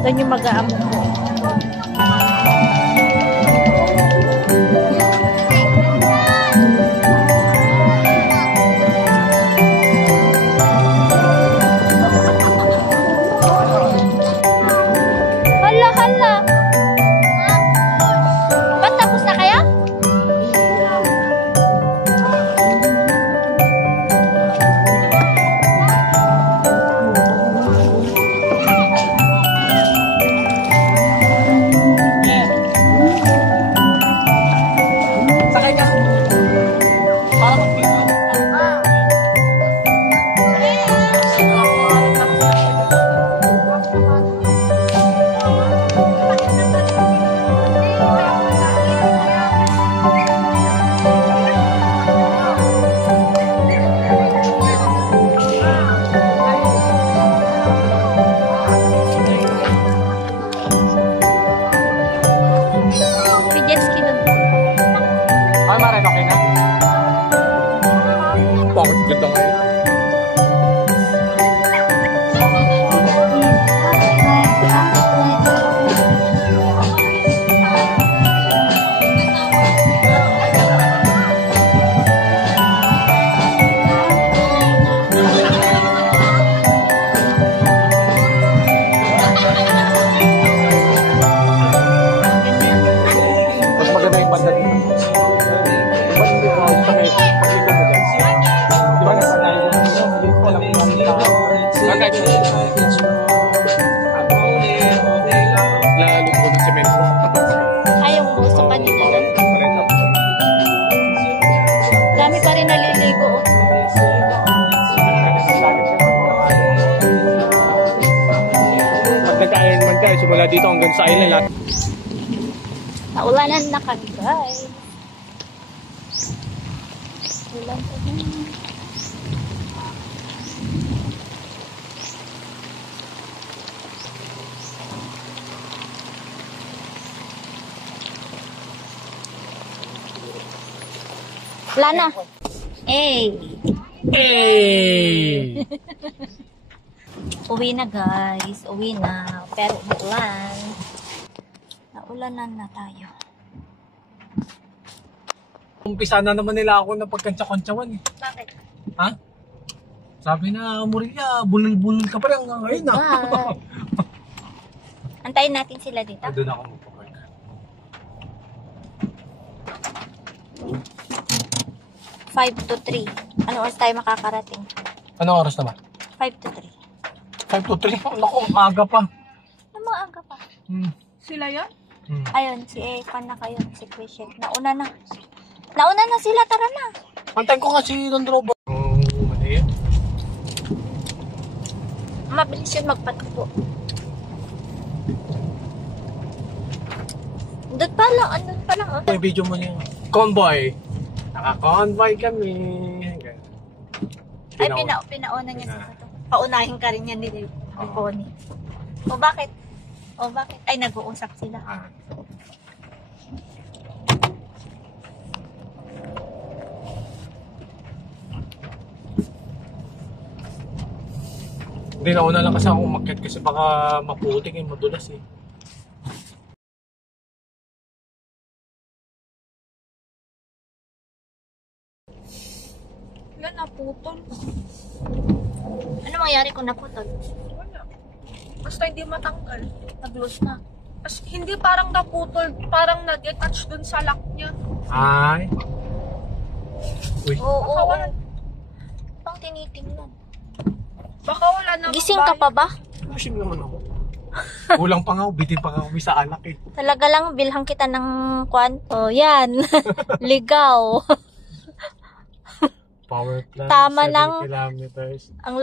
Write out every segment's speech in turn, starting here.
Doon yung mag-aamon ko. Hala, hala. Ba't tapos na kaya? Ayaw mo sa kanila lang. Dami pa rin naliligo. Pag nag-Ironman ka, simula dito hanggang sa island lahat. Naulanan na kami, guys. Ulan pa din. Wala na. Hey! Hey! Uwi na, guys. Uwi na. Pero umuulan. Naulanan na tayo. Umpisa na naman nila ako na pagkantsa-kantsawan eh. Bakit? Ha? Sabi na, Murilla, bulol-bulol ka pa lang ngayon na. Antayin natin sila dito. Doon ako magpapark. 5 to 3. Ano oras tayo makakarating? Anong oras naman? 5 to 3. 5 to 3? Naku, maaga pa. Ano mga aga pa? Sila yan? Ayun, si Evan na kayo. Si Christian. Nauna na. Nauna na sila. Tara na. Antayin ko nga si Landrobo. Mali yan. Mabilis yun magpatakbo. Doon pa lang, andun pa lang. Oh. May video mo niya. Convoy. Naka-convoy kami. Ay, pinauna niya sa ito. Paunahin ka rin yan ni Connie. O bakit? Ay, nag-uusap sila. Hindi na una lang kasi ako umakyat kasi baka maputik yung madulas eh. Wala, naputol. Ano mangyari kung naputol? Wala. Basta hindi matanggal. Nag-loose na. As, hindi parang naputol, parang na-detach dun sa lock niya. Ay. Uy. Oo, Baka wala, pang tinitingnan. baka wala na. Gising ka pa ba? Gising naman ako. Kulang pa nga ako, bitin pa nga ako sa anak eh. Talaga lang, bilhan kita ng kwan. Oh, yan. Ligaw. Power plant, Tama 7 lang. kilometers. Ang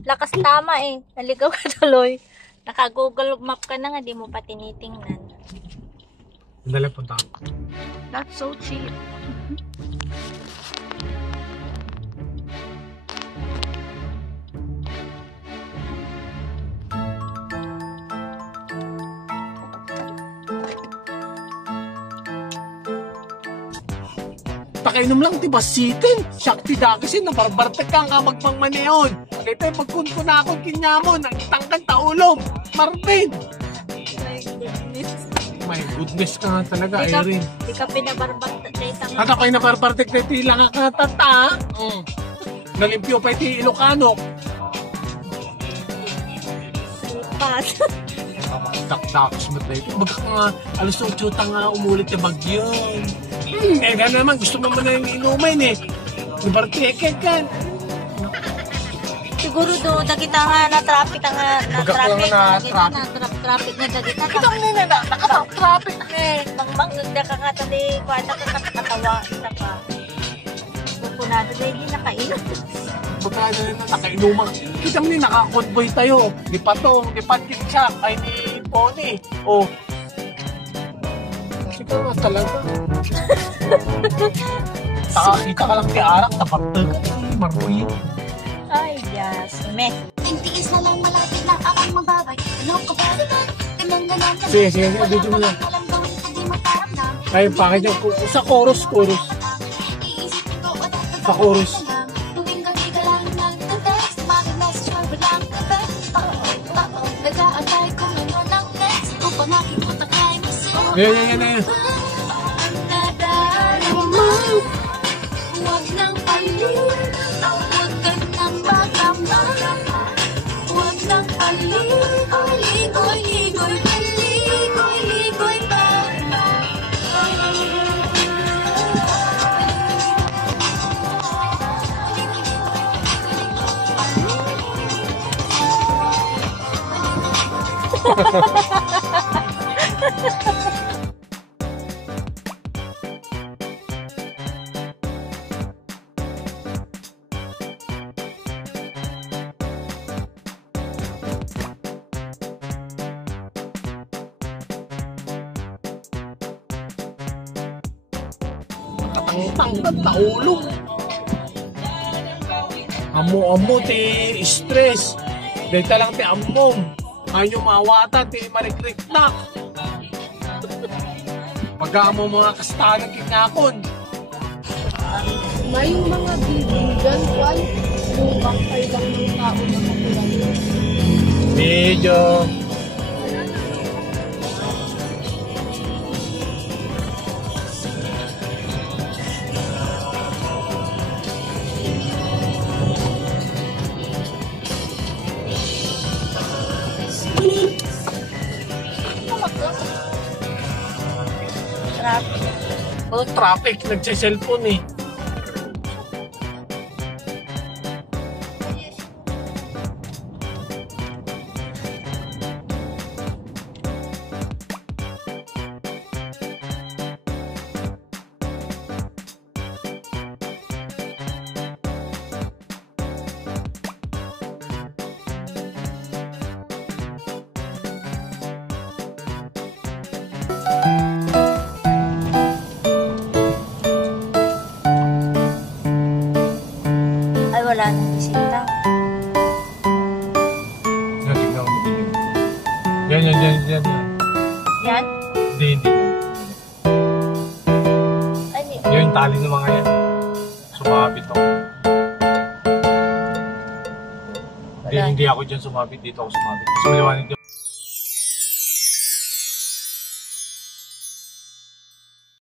lakas tama eh. Naligaw ka tuloy. Naka-Google Map ka na nga, di mo pa tinitingnan. Sandali, punta ako. That's so cheap. Pakainom lang, diba, sitin? Shakti dakisin, nabarbartek kang kamagpang maneon. Kaya tayo magkunkunakon kinyamon, ang tangkan taulom. Marvin! My goodness ka nga talaga, Irene. Di ka pinabarbak At ako'y nabarbartek na iti lang ang katata. Nalimpyo pa iti Ilocano. Pas. Dakdakos mo tayo. Baga nga, alas ng tsuta nga umulit na bagyon. Eh, gano'n naman, gusto mo na yung inumin eh. Nabarteke ka. Siguro do, dagita nga na traffic nga na Baga ko traffic nga na traffic na dagita. Ito ang nina na, nakapag-traffic na eh. Mangmang nagda ka nga tali kwarta ka nakatawa isa pa. Pupunado na hindi nakainom. Baga na rin na nakainuman. Kita mo nakakonvoy tayo. Di Patong, di Patinsak, ay ni Pony. Oh. Ikaw nga talaga. Nakakita ka lang ni Arak, napagtag ka. Marbuy. Ay, yes. Me. Tintiis na lang malapit na akong mababay. Ano ka ba naman? Ganang ganon ka. Sige, sige, dito mo lang. Alam gawin ko di magtarap na. Ay, bakit yung sa chorus. Iisip ko at Sa chorus. tuwing gabi ka lang nagte-text. Maki-message or walang effect. Nag-aantay kung ano ng next. Kung pa nakikita kay Miss Yan. Huwag nang palit, huwag ka nang magamba. Huwag nang palit, ligoy pa. Tangtang taulog. Amo ti stress. Dahil talang ti amom. Ayaw mawata ti marikrik-nak. Pagka mo mga kastanan kinakon. May mga bibigan, why? Lubak kayo lang ng tao na kapulalo. Medyo. Traffic. Traffic. Nagsiselfone eh. yan. Yan? Hindi. Ano yun? Yung tali ng mga yan. Sumabit ako. Hindi ako dyan sumabit. Dito ako sumabit. Mas maliwanag